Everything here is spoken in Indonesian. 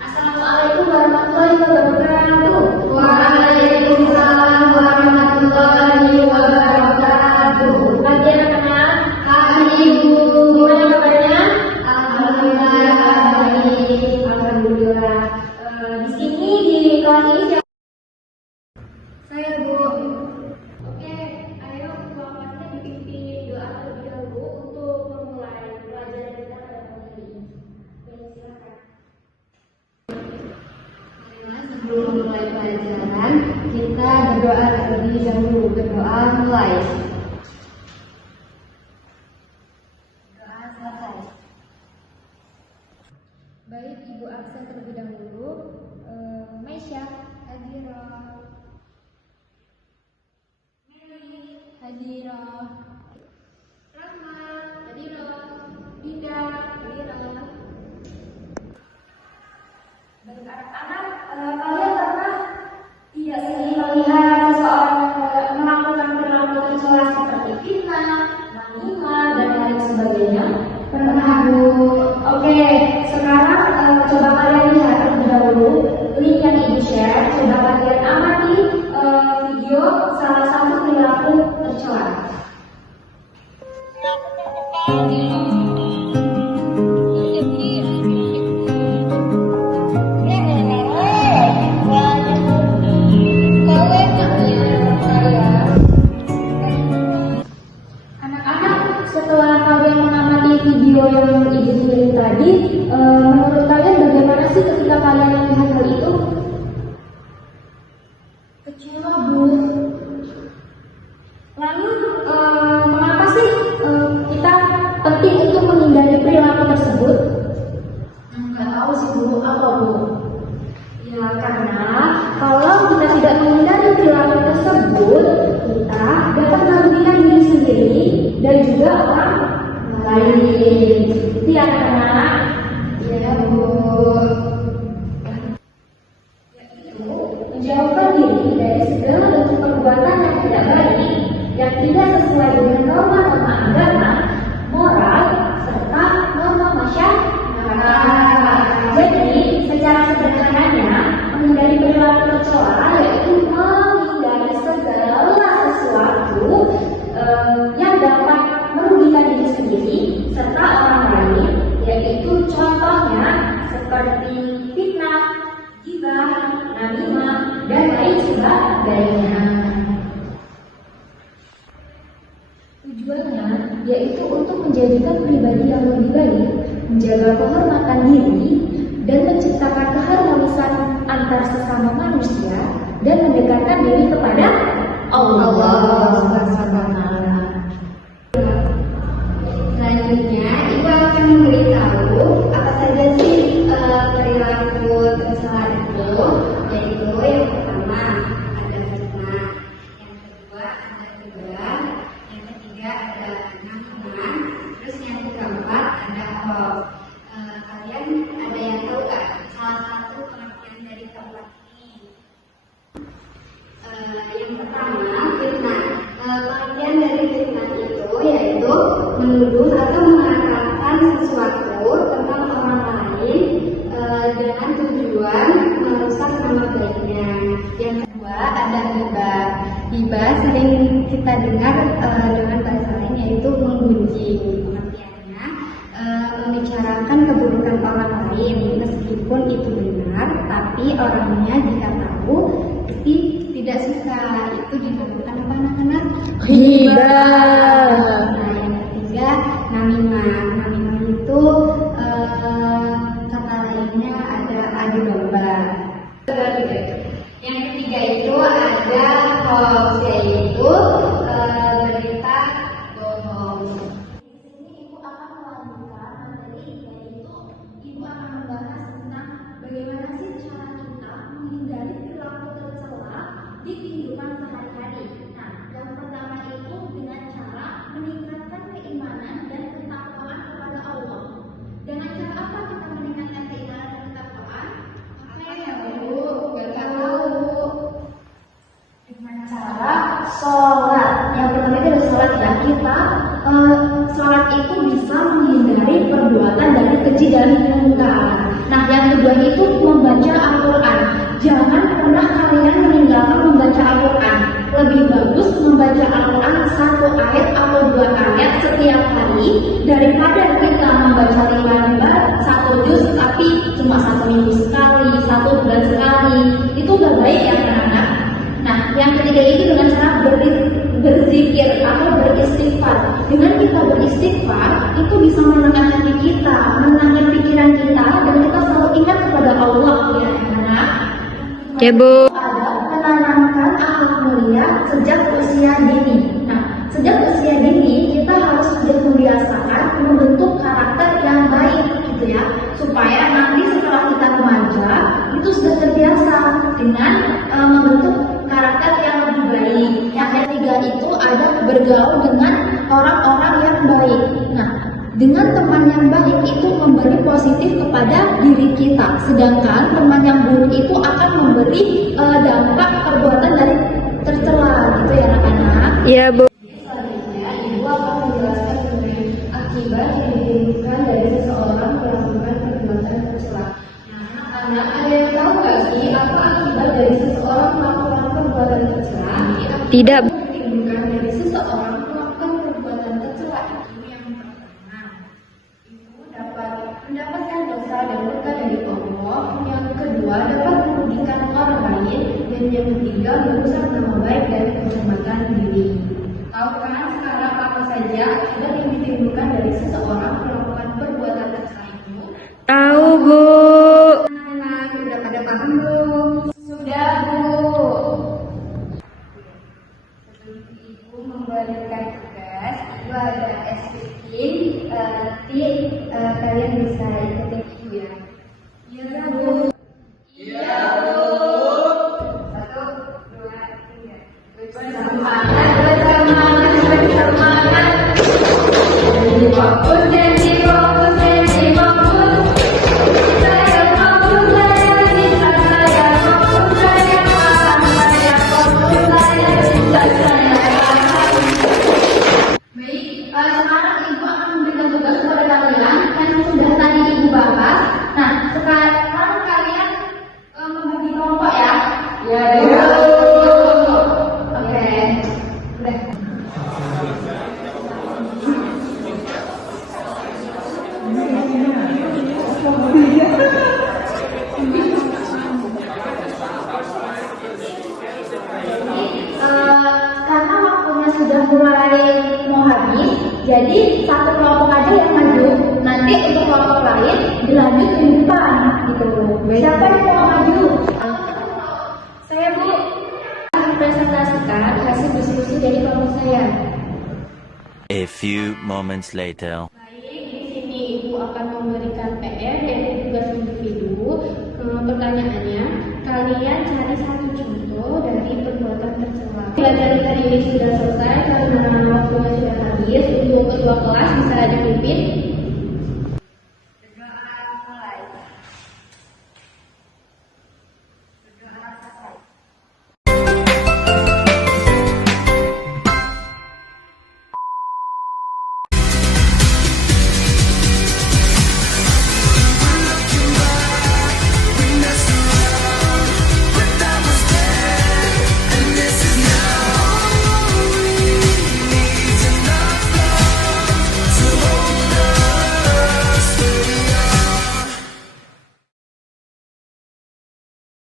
Assalamualaikum warahmatullahi wabarakatuh. Waalaikumsalam warahmatullahi wabarakatuh. Pagi anak-anak, Pagi Ibu. gimana kabarnya? Alhamdulillah baik. Alhamdulillah. Di sini di kelas ini siapa? Saya Bu. Oke, ayo ketua kelasnya dipimpin doa terlebih dahulu untuk memulai pelajaran kita pada pagi ini. Oke, silakan. Sebelum memulai pelajaran, kita berdoa terlebih dahulu. Berdoa mulai. Doa selesai. Baik, Ibu absen terlebih dahulu. Maisha, Hadirah. Meli, Hadirah. Rahma, Hadirah. Dinda, Hadirah. Baik anak-anak, kalian pernah tidak sering melihat seseorang melakukan perilaku tercela seperti fitnah, namimah, dan lain sebagainya? Pernah Bu. Oke, sekarang coba kalian lihat terlebih dahulu link yang Ibu share. Coba kalian amati video salah satu perilaku tercela. Anak-anak, setelah kalian mengamati video yang Ibu kirim tadi, menurut kalian bagaimana sih ketika kalian melihat hal itu? Kecewa, Bu. Lalu, mengapa sih kita penting untuk menghindari perilaku tersebut? Enggak tahu sih Bu, apa Bu? Ya, karena kalau kita tidak menghindari perilaku tersebut, kita dapat merugikan diri sendiri dan juga orang lain. Itu ya, anak-anak. Iya Bu. Yaitu menjauhkan diri dari segala bentuk perbuatan yang tidak baik, yang tidak sesuai dengan norma-norma agama, moral, serta norma masyarakat. Jadi, secara sederhananya, menghindari perilaku tercela yaitu menghindari segala sesuatu yang dapat merugikan diri sendiri serta orang lain, yaitu contohnya seperti fitnah, ghibah, namimah, dan lain sebagainya. Tujuannya yaitu untuk menjadikan pribadi yang lebih baik, menjaga kehormatan diri, dan menciptakan keharmonisan antar sesama manusia dan mendekatkan diri kepada Allah Subhanahu wa Ta'ala. Selanjutnya, Ibu akan memberitahu apa saja sih perilaku tercela itu, yaitu yang pertama ada fitnah, yang kedua ada ghibah, yang ketiga ada namimah, terus yang keempat ada hoax. Kalian ada yang tahu nggak salah satu pengertian dari keempat ini? Yang pertama fitnah. Pengertian dari fitnah itu yaitu menuduh atau mengatakan sesuatu tentang orang lain dengan tujuan merusak nama baiknya. Yang kedua ada ghibah. Ghibah sering kita dengar dengan bahasa lain yaitu menggunjing. Pengertiannya membicarakan keburukan orang lain meskipun itu benar, tapi orangnya jika tahu pasti tidak suka. Itu dinamakan apa anak-anak? Ghibah. Nah, yang ketiga namimah. Namimah itu yaitu membaca Al-Quran. Jangan pernah kalian meninggalkan membaca Al-Quran. Lebih bagus membaca Al-Quran 1 ayat atau 2 ayat setiap hari daripada kita membaca 5 lembar 1 juz tapi cuma 1 minggu sekali, 1 bulan sekali. Itu udah baik ya anak-anak. Nah, yang ketiga itu dengan cara berzikir atau beristighfar. Dengan kita beristighfar, itu bisa menenangkan hati kita, menenangkan pikiran kita, dan kita selalu ingat kepada Allah ya anak-anak. Ya Bu. Ada menanamkan akhlak mulia sejak usia dini. Nah, sejak usia dini kita harus sudah membiasakan membentuk karakter yang baik gitu ya, supaya nanti setelah kita remaja itu sudah terbiasa dengan membentuk karakter yang lebih baik. Yang ketiga itu ada bergaul dengan orang-orang yang baik. Nah, dengan teman yang baik itu memberi positif kepada diri kita, sedangkan teman yang buruk itu akan memberi dampak perbuatan dari tercela gitu ya anak-anak. Iya Bu. Selanjutnya, Ibu akan menjelaskan mengenai akibat yang ditimbulkan dari seseorang melakukan perbuatan tercela. Nah, anak-anak ada yang tahu nggak sih apa akibat dari seseorang melakukan perbuatan tercela? Tidak. Ditimbulkan dari seseorang melakukan perbuatan tercela itu yang pertama, ibu dapat mendapatkan dosa dan murka dari Allah. Yang kedua, dapat merugikan orang lain, dan yang ketiga, merusak nama baik dan kehormatan diri. Tahu kan sekarang apa saja akibat yang ditimbulkan dari seseorang melakukan perbuatan tercela itu? Tahu Bu. Anak-anak udah pada paham belum? Sudah, Bu. Sebelum Ibu memberikan tugas, Ibu ada speaking, nanti kalian bisa ikutin Ibu ya. Iya Bu. Iya, Bu. 1, 2, 3. Bersemangat, bersemangat, bersemangat. Jadi fokus, jadi fokus, jadi fokus. Saya fokus, saya bisa, saya fokus, saya paham, saya fokus, saya bisa, saya paham. Baik, sekarang Ibu akan memberikan tugas kepada kalian yang sudah tadi Ibu bahas. Nah, sekarang kalian membagi kelompok ya. Ya, ya. Oke, udah. Karena waktunya sudah mulai mau habis, jadi satu kelompok aja yang maju. Nanti untuk kelompok lain dilanjut ke depan, gitu Bu. Siapa yang mau maju? Saya Bu. Presentasikan hasil diskusi dari kelompok saya. A few moments later. Baik, di sini Ibu akan memberikan PR yaitu tugas individu. Pertanyaannya, kalian cari satu contoh dari perbuatan tercela. Pelajaran hari ini sudah selesai karena